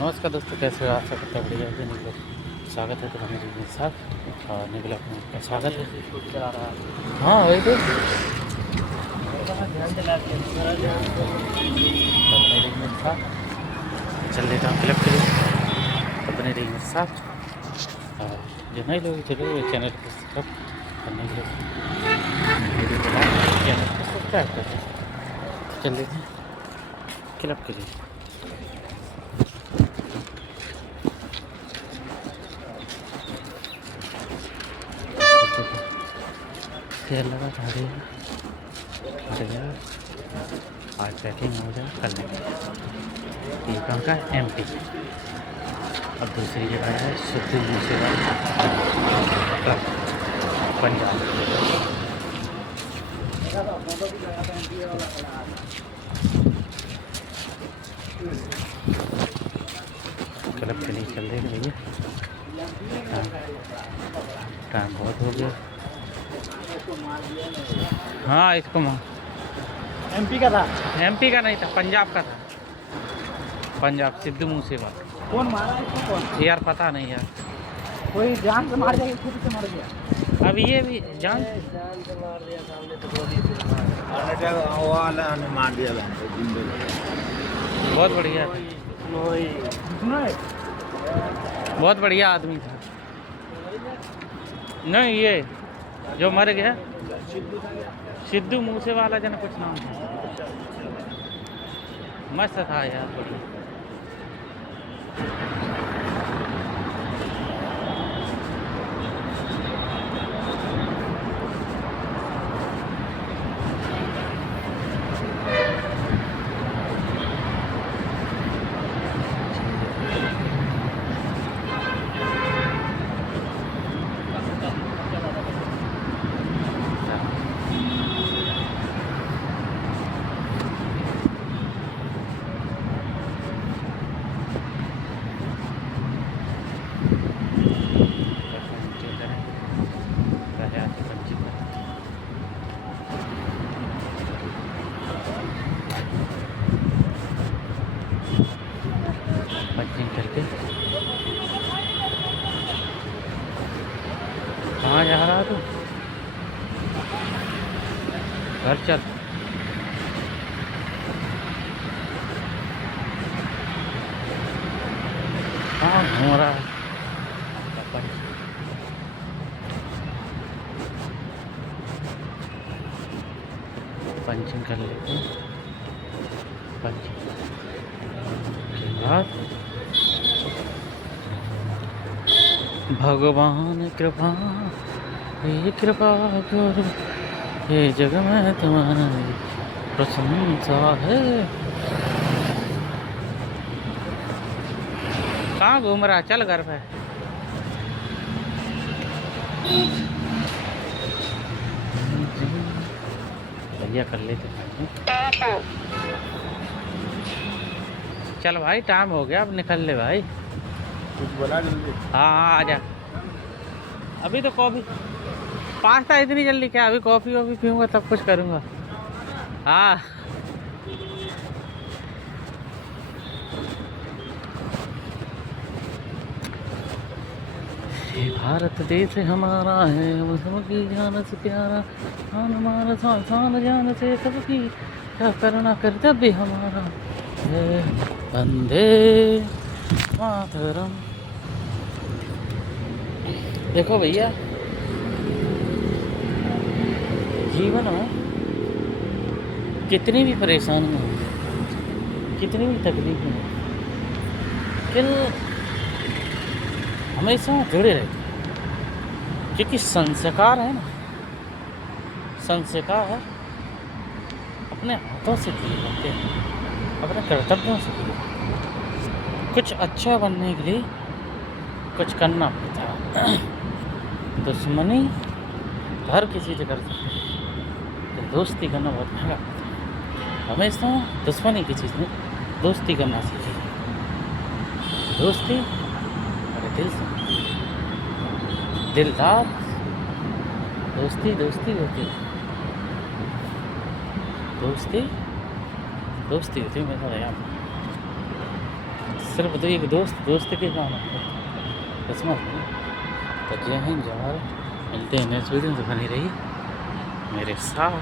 नमस्कार दोस्तों, कैसे हो? आशा करता बढ़िया है। निकलो स्वागत है तुम्हारे जी के साथ और निकलो का स्वागत है। हाँ वही तो अपने रिंग मेरे साथ चल लेता हूँ क्लब के लिए। अपने रिंग मेरे साथ और जो नए लोग चले वो चैनल को सब्सक्राइब करने के लिए वीडियो को लाइक चैनल को सब्सक्राइब करें। चल लेते हैं क्लब के लिए। सेल लगा था आज पैकिंग हो जाए कर लेंगे। ये कहाँ का एमपी। अब दूसरी जगह है सिद्धू मूसेवाला पंजाब। क्लब के लिए चल रहे भैया। टाइम बहुत हो गया। हाँ इसको एमपी का था। एमपी का नहीं था, पंजाब का था। पंजाब सिद्धू मूसेवाला। कौन मारा इसको? कौन यार पता नहीं यार, कोई जान से मार जाएगा, खुद से मर गया। अब ये भी जान से मार दिया सामने तो मार दिया। बहुत बढ़िया था। बहुत बढ़िया आदमी था। नहीं ये जो मर गया सिद्धू मूसेवाला जन कुछ नाम था। मस्त था यार, बढ़िया। करके कहाँ जा रहा तू? घर चल। कहाँ घूम रहा है? पंचिंग कर लेते हैं। पंचिंग के बाद भगवान कृपा ये कृपा करो, ये जग में तुम्हारी प्रशंसा है। कहाँ घूम रहा? चल घर पे। भैया कर लेते हैं। चल भाई टाइम हो गया, अब निकल ले भाई। कुछ बोला जल्दी। हाँ हाँ आ जा। अभी तो कॉफ़ी पास्ता इतनी जल्दी क्या? अभी कॉफ़ी वॉफ़ी पीऊँगा तब कुछ करूँगा। हाँ ये भारत देश हमारा है, सबकी जान से प्यारा। शान हमारा शान जान से सबकी, क्या करना कर्तव्य हमारा है। वंदे मातरम। देखो भैया, जीवन में कितनी भी परेशानी हो, कितनी भी तकलीफ हो, लेकिन हमेशा जुड़े रहते हैं। क्योंकि संस्कार है ना, संस्कार है अपने हाथों से किए जाते हैं, अपने कर्तव्यों से किए। कुछ अच्छा बनने के लिए कुछ करना पड़ता है। दुश्मनी हर किसी से कर सकते हैं, तो दोस्ती करना बहुत महंगा पड़ता है। हमेशा दुश्मनी की चीज़ नहीं, दोस्ती करना सीखिए। दोस्ती अरे दिल से, दिलदार दोस्ती दोस्ती होती है। दोस्ती दोस्ती होती है मेरा यार। सिर्फ तो एक दोस्त के काम है कसम। तो जय हिंद जवाहर, मिलते हैं नेक्स्ट वीडियो, तो बनी रही मेरे साथ।